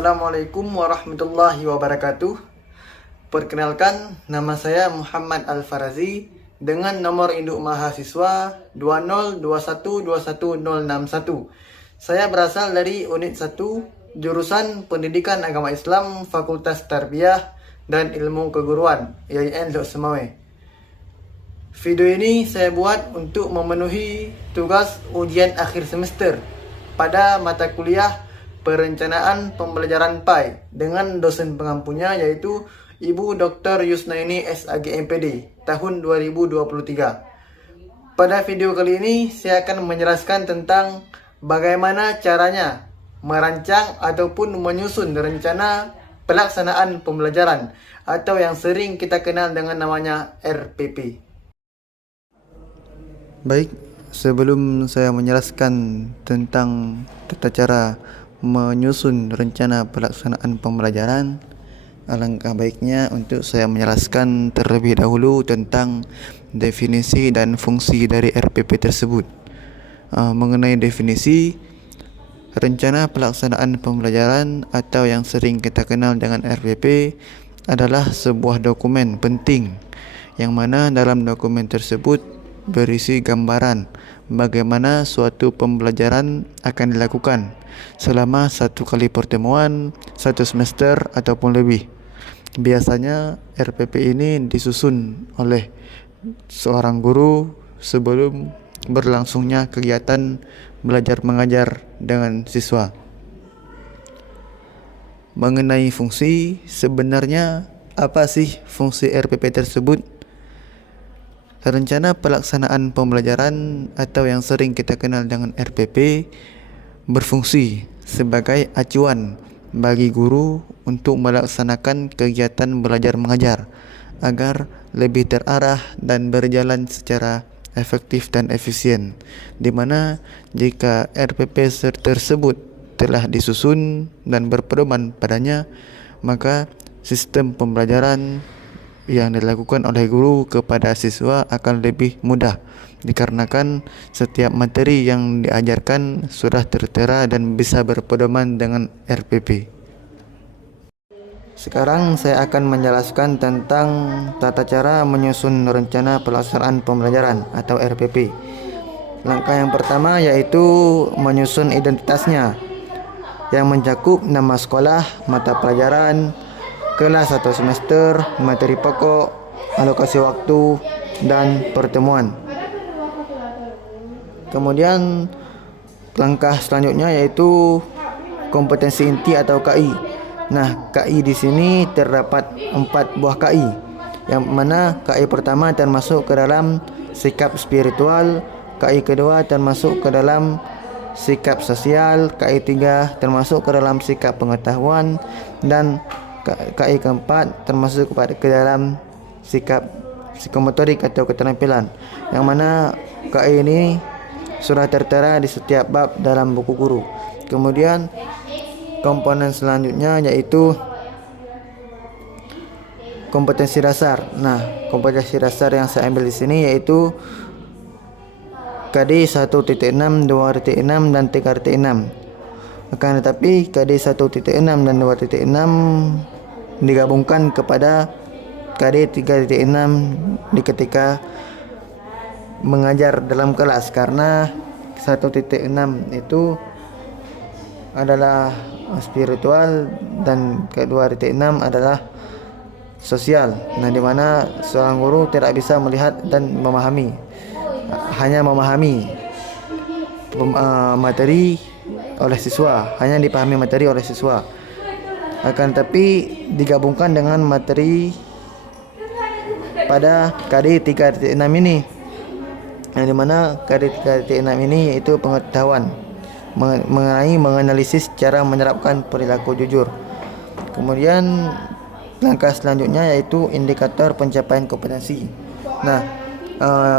Assalamualaikum warahmatullahi wabarakatuh. Perkenalkan, nama saya Muhammad Al-Farazi dengan nomor induk mahasiswa 202121061. Saya berasal dari unit 1, jurusan Pendidikan Agama Islam, Fakultas Tarbiyah dan Ilmu Keguruan, IAIN Lok Semawe. Video ini saya buat untuk memenuhi tugas ujian akhir semester pada mata kuliah Perencanaan Pembelajaran PAI dengan dosen pengampunya yaitu Ibu Dr. Yusnaini SAG MPD tahun 2023. Pada video kali ini saya akan menjelaskan tentang bagaimana caranya merancang ataupun menyusun rencana pelaksanaan pembelajaran atau yang sering kita kenal dengan namanya RPP. Baik, sebelum saya menjelaskan tentang tata cara menyusun rencana pelaksanaan pembelajaran, alangkah baiknya untuk saya menjelaskan terlebih dahulu tentang definisi dan fungsi dari RPP tersebut. Mengenai definisi, rencana pelaksanaan pembelajaran atau yang sering kita kenal dengan RPP adalah sebuah dokumen penting yang mana dalam dokumen tersebut berisi gambaran bagaimana suatu pembelajaran akan dilakukan selama satu kali pertemuan, satu semester ataupun lebih. Biasanya RPP ini disusun oleh seorang guru sebelum berlangsungnya kegiatan belajar mengajar dengan siswa. Mengenai fungsi, sebenarnya apa sih fungsi RPP tersebut? Rencana pelaksanaan pembelajaran atau yang sering kita kenal dengan RPP berfungsi sebagai acuan bagi guru untuk melaksanakan kegiatan belajar mengajar agar lebih terarah dan berjalan secara efektif dan efisien, di mana jika RPP tersebut telah disusun dan berpedoman padanya, maka sistem pembelajaran yang dilakukan oleh guru kepada siswa akan lebih mudah dikarenakan setiap materi yang diajarkan sudah tertera dan bisa berpedoman dengan RPP. Sekarang saya akan menjelaskan tentang tata cara menyusun rencana pelaksanaan pembelajaran atau RPP. Langkah yang pertama yaitu menyusun identitasnya yang mencakup nama sekolah, mata pelajaran, kelas atau semester, materi pokok, alokasi waktu, dan pertemuan. Kemudian langkah selanjutnya yaitu kompetensi inti atau KI. Nah, KI di sini terdapat 4 buah KI, yang mana KI pertama termasuk ke dalam sikap spiritual, KI kedua termasuk ke dalam sikap sosial, KI 3 termasuk ke dalam sikap pengetahuan, dan KI keempat termasuk ke dalam sikap psikomotorik atau keterampilan, yang mana KI ini sudah tertera di setiap bab dalam buku guru. Kemudian komponen selanjutnya yaitu kompetensi dasar. Nah, kompetensi dasar yang saya ambil di sini yaitu KD 1.6, 2.6 dan 3.6. Akan tetapi KD 1.6 dan 2.6 digabungkan kepada KD 3.6 di ketika mengajar dalam kelas, karena 1.6 itu adalah spiritual dan kedua 2.6 adalah sosial. Nah, di mana seorang guru tidak bisa melihat dan memahami, hanya memahami materi oleh siswa, hanya dipahami materi oleh siswa. Akan tapi digabungkan dengan materi pada KD 3.6 ini, yang dimana KD 3.6 ini yaitu pengetahuan mengenai menganalisis cara menerapkan perilaku jujur. Kemudian langkah selanjutnya yaitu indikator pencapaian kompetensi. Nah,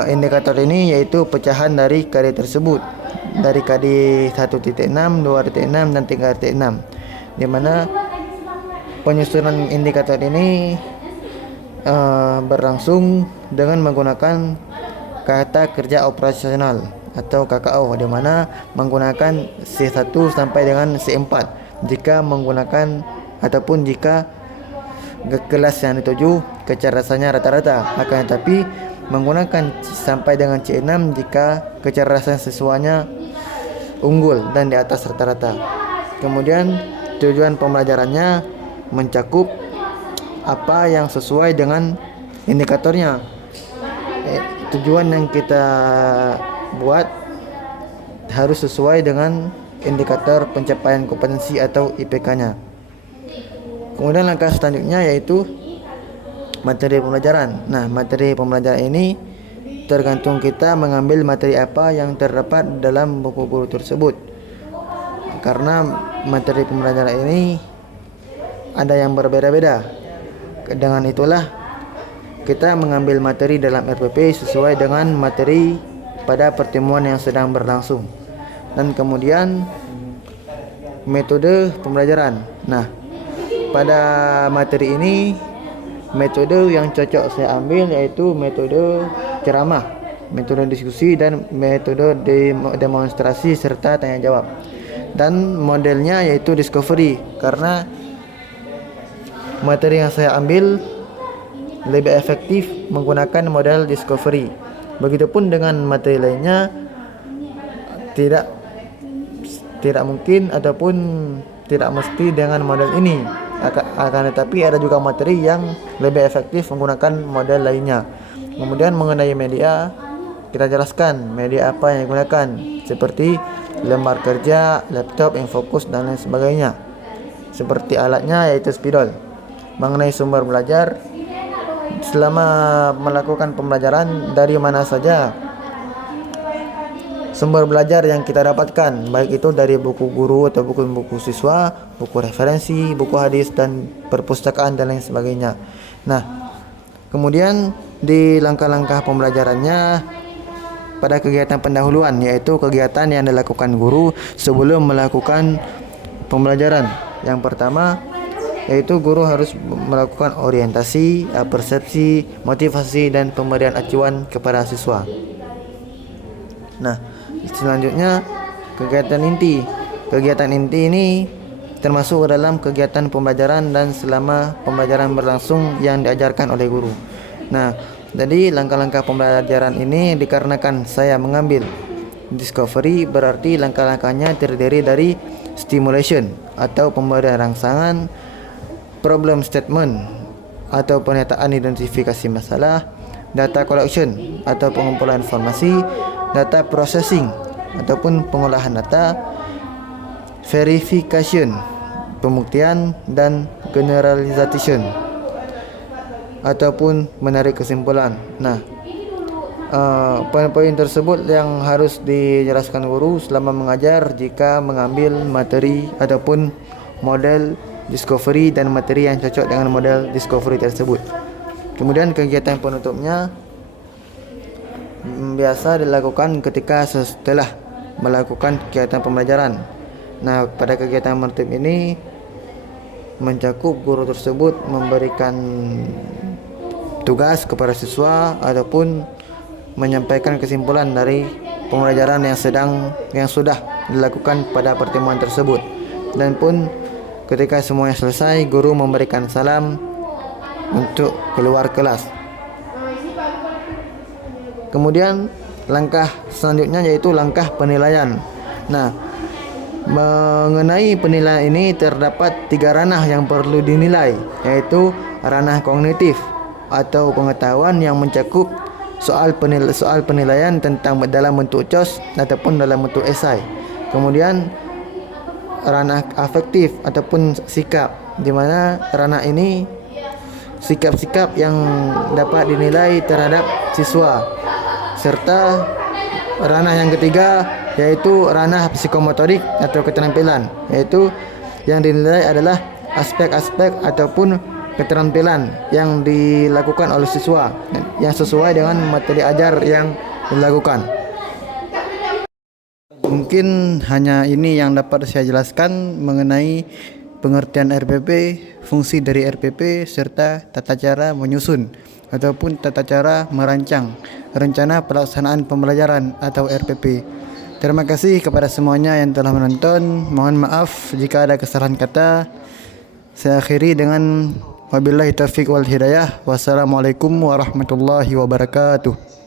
indikator ini yaitu pecahan dari KD tersebut, dari KD 1.6, 2.6 dan 3.6, di mana penyusunan indikator ini berlangsung dengan menggunakan kata kerja operasional atau KKO, di mana menggunakan C1 sampai dengan C4. jika menggunakan ataupun jika kelas yang dituju kecerdasannya rata-rata, akan tetapi menggunakan sampai dengan C6 jika kecerdasan siswanya unggul dan di atas rata-rata. Kemudian tujuan pembelajarannya mencakup apa yang sesuai dengan indikatornya. Tujuan yang kita buat harus sesuai dengan indikator pencapaian kompetensi atau IPK-nya. Kemudian langkah selanjutnya yaitu materi pembelajaran. Nah, materi pembelajaran ini tergantung kita mengambil materi apa yang terdapat dalam buku guru tersebut. Karena materi pembelajaran ini ada yang berbeda-beda. Dengan itulah kita mengambil materi dalam RPP sesuai dengan materi pada pertemuan yang sedang berlangsung. Dan kemudian metode pembelajaran. Nah, pada materi ini metode yang cocok saya ambil yaitu metode ceramah, metode diskusi, dan metode demonstrasi serta tanya jawab. Dan modelnya yaitu discovery, karena materi yang saya ambil lebih efektif menggunakan model discovery. Begitupun dengan materi lainnya, tidak mungkin ataupun tidak mesti dengan model ini. Akan tetapi ada juga materi yang lebih efektif menggunakan model lainnya. Kemudian mengenai media, kita jelaskan media apa yang digunakan, seperti lembar kerja, laptop, infocus, dan lain sebagainya. Seperti alatnya yaitu spidol. Mengenai sumber belajar, selama melakukan pembelajaran dari mana saja sumber belajar yang kita dapatkan, baik itu dari buku guru atau buku siswa, buku referensi, buku hadis, dan perpustakaan dan lain sebagainya. Nah, kemudian di langkah-langkah pembelajarannya pada kegiatan pendahuluan, yaitu kegiatan yang dilakukan guru sebelum melakukan pembelajaran. Yang pertama yaitu guru harus melakukan orientasi, persepsi, motivasi, dan pemberian acuan kepada siswa. Nah, selanjutnya kegiatan inti. Kegiatan inti ini termasuk dalam kegiatan pembelajaran dan selama pembelajaran berlangsung yang diajarkan oleh guru. Nah, jadi langkah-langkah pembelajaran ini dikarenakan saya mengambil discovery, berarti langkah-langkahnya terdiri dari stimulation atau pemberian rangsangan, problem statement atau pernyataan identifikasi masalah, data collection atau pengumpulan informasi, data processing ataupun pengolahan data, verification, pembuktian, dan generalization ataupun menarik kesimpulan. Nah, poin-poin tersebut yang harus dijelaskan guru selama mengajar jika mengambil materi ataupun model discovery dan materi yang cocok dengan model discovery tersebut. Kemudian kegiatan penutupnya biasa dilakukan ketika setelah melakukan kegiatan pembelajaran. Nah, pada kegiatan penutup ini mencakup guru tersebut memberikan tugas kepada siswa ataupun menyampaikan kesimpulan dari pembelajaran yang sudah dilakukan pada pertemuan tersebut. Dan pun ketika semuanya selesai, guru memberikan salam untuk keluar kelas. Kemudian langkah selanjutnya yaitu langkah penilaian. Nah, mengenai penilaian ini terdapat 3 ranah yang perlu dinilai, yaitu ranah kognitif atau pengetahuan yang mencakup soal penilaian tentang dalam bentuk COS ataupun dalam bentuk esai. Kemudian ranah afektif ataupun sikap, di mana ranah ini sikap-sikap yang dapat dinilai terhadap siswa. Serta ranah yang ketiga yaitu ranah psikomotorik atau keterampilan, yaitu yang dinilai adalah aspek-aspek ataupun keterampilan yang dilakukan oleh siswa yang sesuai dengan materi ajar yang dilakukan. Mungkin hanya ini yang dapat saya jelaskan mengenai pengertian RPP, fungsi dari RPP, serta tata cara menyusun ataupun tata cara merancang rencana pelaksanaan pembelajaran atau RPP. Terima kasih kepada semuanya yang telah menonton. Mohon maaf jika ada kesalahan kata. Saya akhiri dengan wabillahi taufiq wal hidayah. Wassalamualaikum warahmatullahi wabarakatuh.